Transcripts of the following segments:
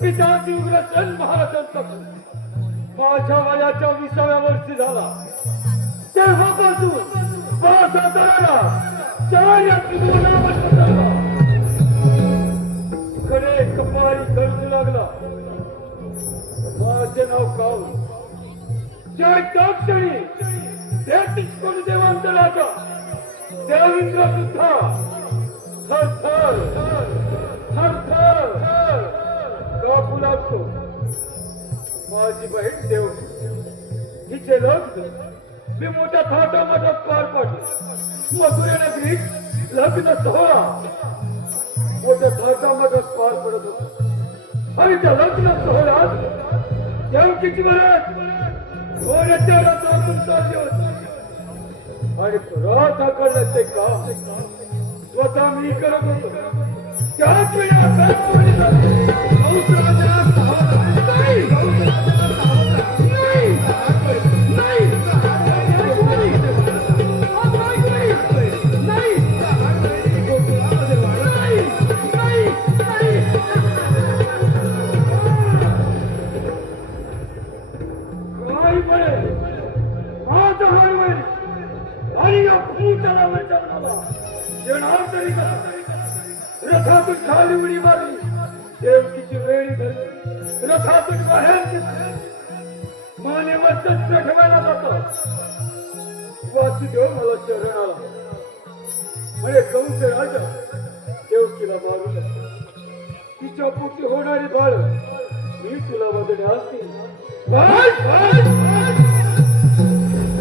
पिताची उग्र सन महाराजांचा माझ्या वयाच्या 20व्या वर्षी झाला तेव्हापासून माझा दराला कडे कपारी गरजू लागला माझे नाव काऊ ज्या क्षणी तेहतीस कोटी देवांचा राजा देवेंद्र सुद्धा थर कापू लागतो माझी बहीण देव हिचे लग्न मी मोठ्या थाटामाटात पार पाडले मथुरे नगरीत लग्न सोहळा मोठ्या थाटामाटात पार पडत होता आणि त्या लग्न सोहळ्यात देवकीची बरं घोड्याच्या रथातून चालली होती आणि रथ करण्याचे काम स्वतः मी करत होतो त्याच वेळी रथातून खाली उडी मारली देवकीची वेळी धरली रथातून बाहेर घेतली माने मस्तक ठेवायला जातात वासुदेव मला शरण आला अरे कंस राजा देवकीला मारून तिच्या पोटी होणारी बाळ मी तुला वदने असतील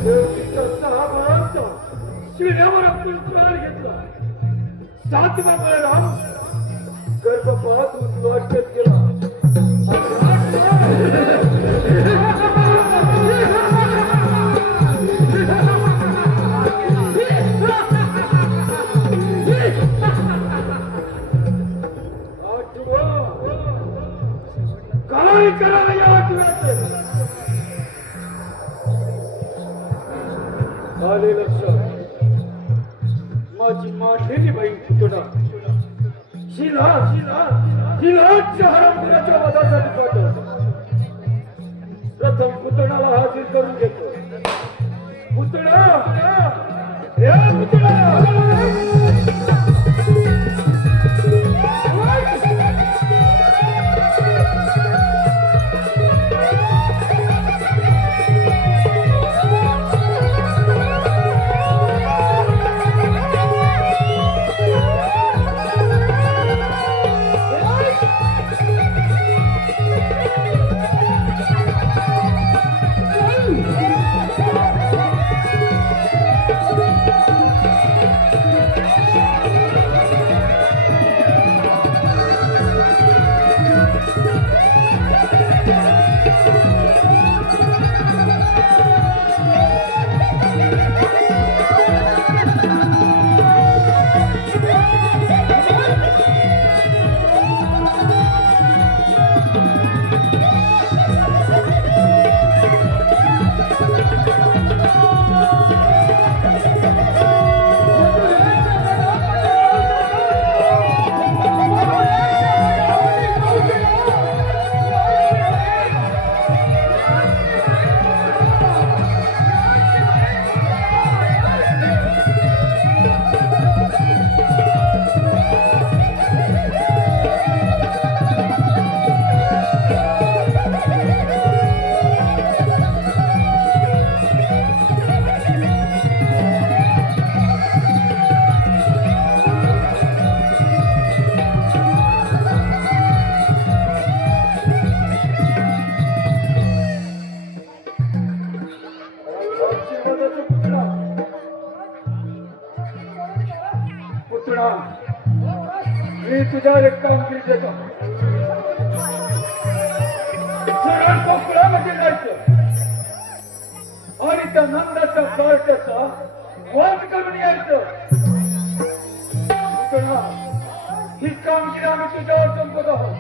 देवकीचा 6 बाळांचा शिण्यावर आपण प्राण घेतला 7वा बळराम गर्भपात उद्वाटत गेला काय करावं या आठवड्यात आले लक्षात माझी माठेली बाई पुतळा शिलाच्या हरमपुराच्या वधासाठी पाठवतो प्रथम पुतळाला हाजीर करून घेतो पुतळा मुकुंदरा, मी तुझ्यावर एक कामगिरी देतो. सरळ गोकुळामध्ये जायचं आणि त्या नंदाच्या पार्ट्याचा वध करून यायचं. मुकुंदरा, ही कामगिरी आम्ही तुझ्यावर संपत आहोत.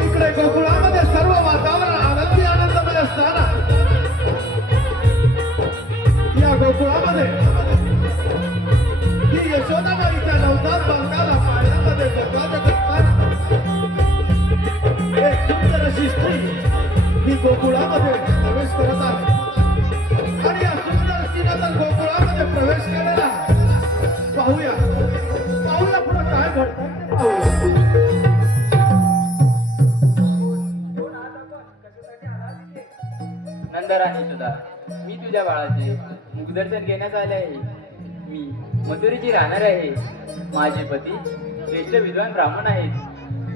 इकडे गोकुळामध्ये सर्व वातावरण आनंदी आनंदमय असताना या गोकुळामध्ये ही यशोदाबाईच्या नवजात बालकाला पाळण्यामध्ये जगवाजग असताना एक सुंदर अशी स्त्री ही गोकुळामध्ये प्रवेश करत आहे. आणि या सुंदर स्त्रीने जर गोकुळामध्ये प्रवेश केलेला पाहूया पुढे काय घडतं नंदराणी सुद्धा मी तुझ्या बाळाचे मुखदर्शन घेण्यास आले आहे. मी मथुरेची राहणार आहे. माझे पती श्रेष्ठ विद्वान ब्राह्मण आहेत.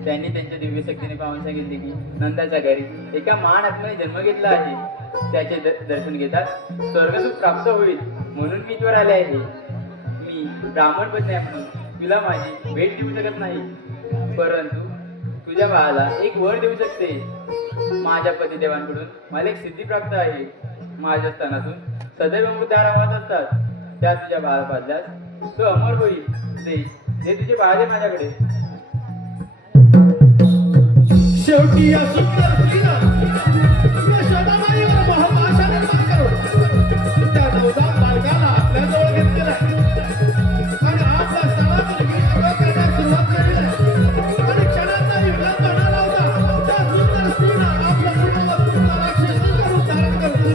त्यांनी त्यांच्या दिव्य शक्तीने पाहून सांगितले की नंदाच्या घरी एका महान आत्म्याने जन्म घेतला आहे. त्याचे दर्शन घेतात स्वर्गसुख प्राप्त होईल म्हणून मी इथवर आले आहे. मी ब्राह्मण पत्नी आहे म्हणून तुला माझी भेट देऊ शकत नाही, परंतु तुझ्या बाळाला एक वर देऊ शकते. माझ्या पतिदेवांकडून मला एक सिद्धी प्राप्त आहे. माझ्या स्तनातून सदैव अमृतधारा वाहत असतात. त्या तुझ्या बाळा पाजल्यास तो अमर होईल. ते तुझे बाळ दे माझ्याकडे. शेवटी या सुंदर स्त्रीनं यशोदाबाईवर महत्वाचा निर्माण करून त्या नवजात बालकाला आपल्या जवळ घेतलेला आहे आणि आपल्या स्थळातून ही सगळं करण्यास सुरुवात केली आहे. आणि क्षणाचाही विलंब न लावता त्या सुंदर स्त्रीनं आपलं पूर्ण वस्तूंना राक्षसी करून धारण करतो.